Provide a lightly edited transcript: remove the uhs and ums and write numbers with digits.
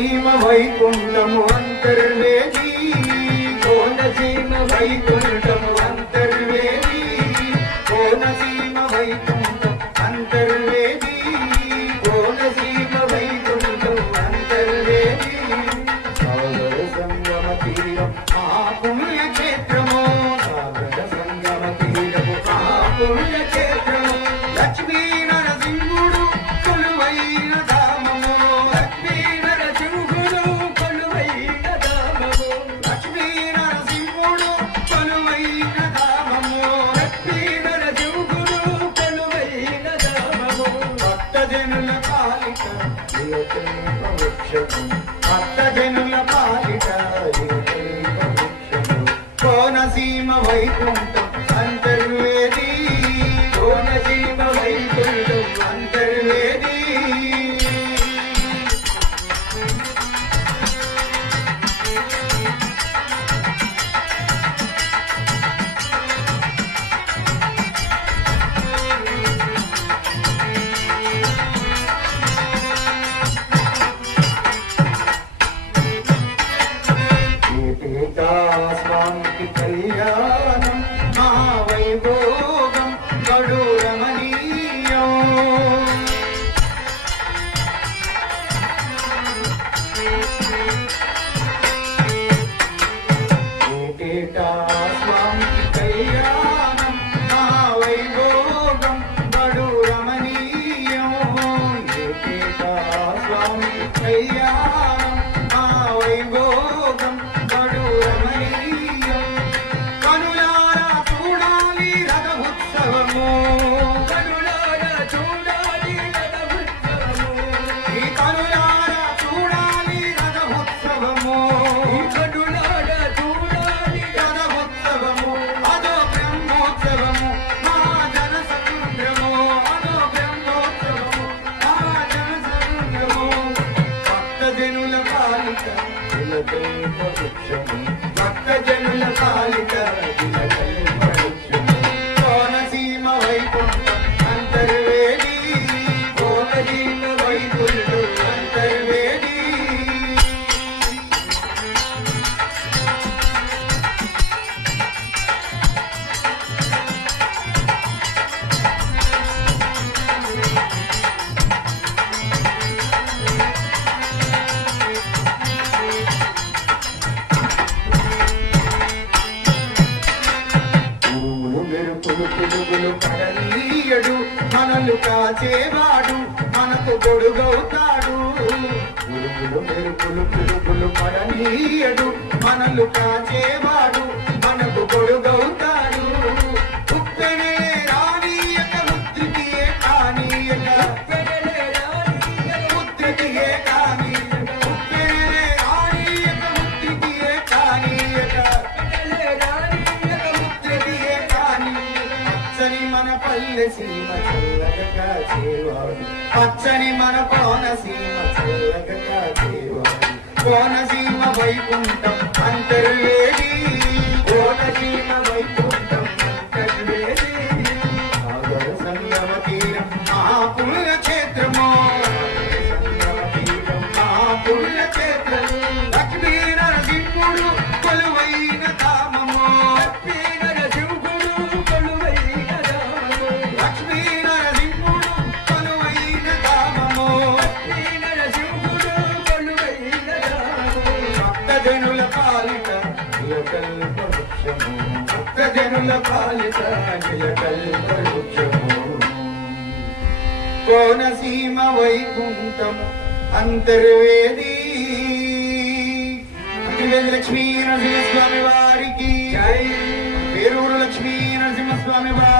కోనసీమ వైకుంఠము అంతర్వేది, కోనసీమ వైకుంఠము అంతర్వేది, కోనసీమ వైకుంఠం అంతర్వేది, కోనసీమ వైకుంఠం అంతర్వేది. సాగర సంగమ తీరం పుణ్యక్షేత్రము, సాగర సంగమ తీరము పుణ్యక్షేత్రము. లక్ష్మీ నరసింహుడు కొలువైన ధామము, లక్ష్మీ నరసింహుడు కొలువైన ధామము, లక్ష్మీ నరసింహుడు కొలువైన ధామము, లక్ష్మీ నరసింహుడు కొలువైన ధామము. భక్తజనుల పాలిట ఏకైక వృక్షము, భక్తజనుల పాలిట ఏకైక వృక్షము. కోనసీమ వైకుంఠం అంతర్వేది, కోనసీమ వైకుంఠం అంతర్వేది. ఏటేటా స్వామికి కళ్యాణం మహావైభోగం కడు రమణీయం. ఏటేటా స్వామికి కళ్యాణం మహావైభోగం కడు రమణీయం. ఏటేటా స్వామికి కళ్యాణం మహావైభోగం కడు రమణీయం. కనులారా చూడాలి రథోత్సవము, కనులారా చూడాలి రథోత్సవము, ఈ కనులారా చూడాలి రథోత్సవము, ఈ కనులారా చూడాలి రథోత్సవము. అదో బ్రహ్మోత్సవము మహాజన సముద్రము, అదో బ్రహ్మోత్సవము మహాజన సముద్రము. భక్తజనుల పాలిట తిలకల్ప వృక్షము, భక్తజనుల పాలిట తిలకల్ప వృక్షము. కోనసీమ వైకుంఠం అంతర్వేది, కోనసీమ వైకుంఠం అంతర్వేది. పురుగులు మెరుపులు పురుగులు పడనీయడు, మనలు కాచేవాడు మనకు గొడుగవుతాడు. పురుగులు మెరుపులు పురుగులు పడనీయడు, మనలు కాచేవాడు మనకు గొడుగవుతాడు. ఉప్పెనే రానీయక ముద్రికియే కానీయక, ఉప్పెనే రానీయక ముద్రికియే కానీయక, ఉప్పెనే రానీయక ముద్రికియే కానీయక, ఉప్పెనే రానీయక ముద్రికియే కానీయక. పచ్చని మన పల్లె సీమ చల్లగా కాచేవాడు, పచ్చని మన కోనసీమ చల్లగా కాచేవాడు. కోనసీమ వైకుంఠం అంతర్వేది, కోనసీమ వైకుంఠం అంతర్వేది. సాగర సంగమ తీరం పుణ్యక్షేత్రము, సంగమ తీరం పుణ్యక్షేత్రము. లక్ష్మీ నరసింహుడు కొలువైన ధామము, లక్ష్మీ నరసింహుడు కొలువైన ధామము, లక్ష్మీ నరసింహుడు కొలువైన ధామము, లక్ష్మీ నరసింహుడు కొలువైన ధామము. భక్తజనుల పాలిట నిలకల్ప వృక్షము, భక్తజనుల పాలిట నిలకల్ప వృక్షము. కోనసీమ వైకుంఠము అంతర్వేది. అంతర్వేది లక్ష్మీ నరసింహస్వామి వారికి జై. పేరూరు లక్ష్మీ నరసింహస్వామి వారి